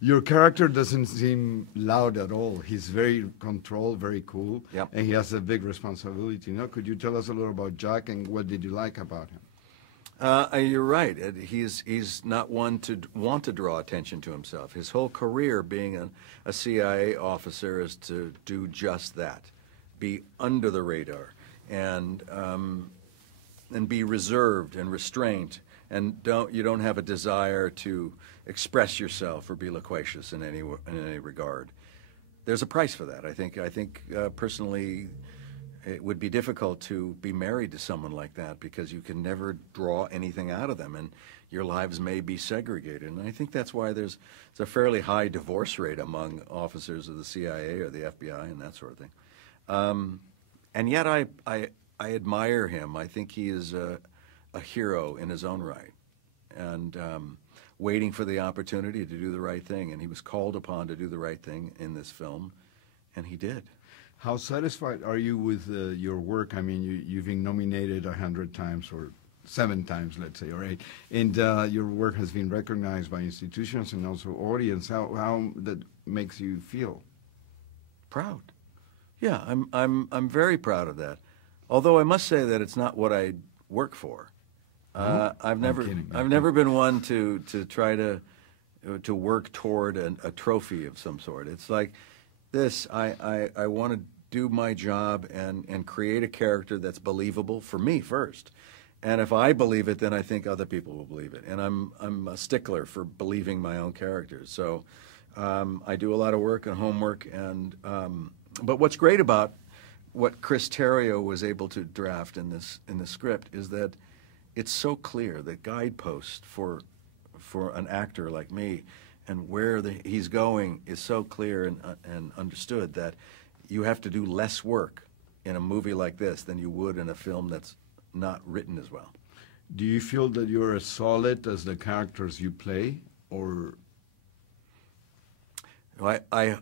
Your character doesn't seem loud at all. He's very controlled, very cool, Yep. and he has a big responsibility. Could you tell us a little about Jack and what did you like about him? You're right. He's not one to want to draw attention to himself. His whole career being a CIA officer is to do just that, be under the radar and be reserved and restrained, and you don't have a desire to express yourself or be loquacious in any regard. There's a price for that. I think personally, it would be difficult to be married to someone like that because you can never draw anything out of them, and your lives may be segregated. And I think that's why there's a fairly high divorce rate among officers of the CIA or the FBI and that sort of thing. And yet I admire him. I think he is a hero in his own right, and waiting for the opportunity to do the right thing. And he was called upon to do the right thing in this film, and he did. How satisfied are you with your work? I mean, you've been nominated 100 times, or 7 times, let's say, or 8, and your work has been recognized by institutions and also audience. How that makes you feel? Proud. Yeah, I'm very proud of that. Although I must say that it's not what I work for. I've never been one to try to work toward a trophy of some sort. It's like this. I want to do my job and create a character that's believable for me first. And if I believe it, then I think other people will believe it. And I'm a stickler for believing my own characters. So I do a lot of work and homework. And but what's great about what Chris Terrio was able to draft in this script is that it's so clear. The guidepost for an actor like me and where he's going is so clear and understood that you have to do less work in a movie like this than you would in a film that's not written as well. Do you feel that you're as solid as the characters you play, or? I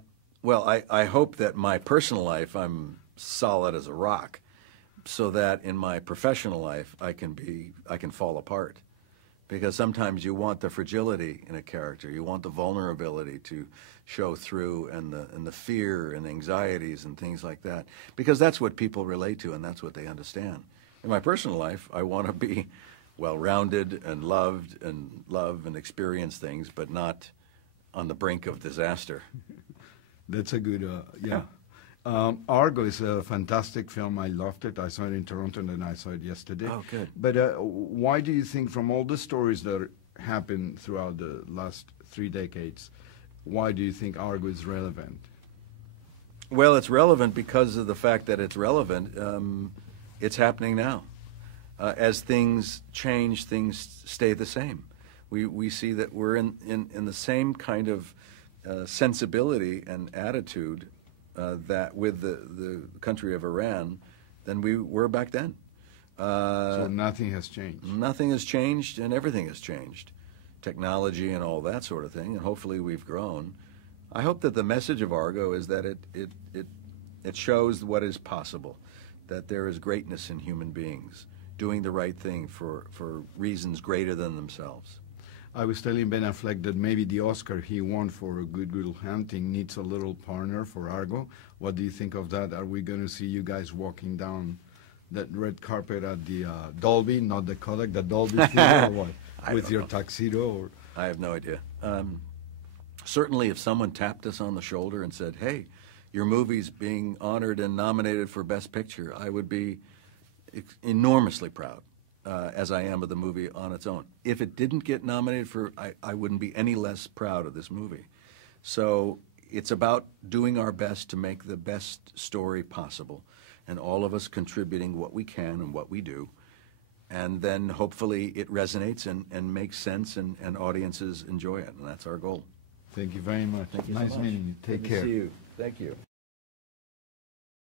hope that my personal life I'm solid as a rock, so that in my professional life I can fall apart. Because sometimes you want the fragility in a character, you want the vulnerability to show through, and the fear and anxieties and things like that, because that's what people relate to and that's what they understand. In my personal life, I want to be well-rounded and loved and love and experience things, but not on the brink of disaster. That's a good, yeah. Argo is a fantastic film. I loved it. I saw it in Toronto, and then I saw it yesterday. Oh, good. But why do you think, from all the stories that happened throughout the last 3 decades, why do you think Argo is relevant? Well, it's relevant because of the fact that it's relevant. It's happening now. As things change, things stay the same. We see that we're in the same kind of sensibility and attitude that with the country of Iran than we were back then. So nothing has changed. Nothing has changed, and everything has changed. Technology and all that sort of thing, and hopefully we've grown. I hope that the message of Argo is that it shows what is possible, that there is greatness in human beings doing the right thing for reasons greater than themselves. I was telling Ben Affleck that maybe the Oscar he won for Good Will Hunting needs a little partner for Argo. What do you think of that? Are we going to see you guys walking down that red carpet at the Dolby, not the Kodak, the Dolby Theater, or what? With your tuxedo? Or? I have no idea. Certainly if someone tapped us on the shoulder and said, hey, your movie's being honored and nominated for Best Picture, I would be enormously proud. As I am of the movie on its own. If it didn't get nominated for, I wouldn't be any less proud of this movie. So it's about doing our best to make the best story possible, and all of us contributing what we can and what we do, and then hopefully it resonates and makes sense, and audiences enjoy it, and that's our goal. Thank you very much. Thank you nice so much. meeting you. Take care. Good to see you. Thank you.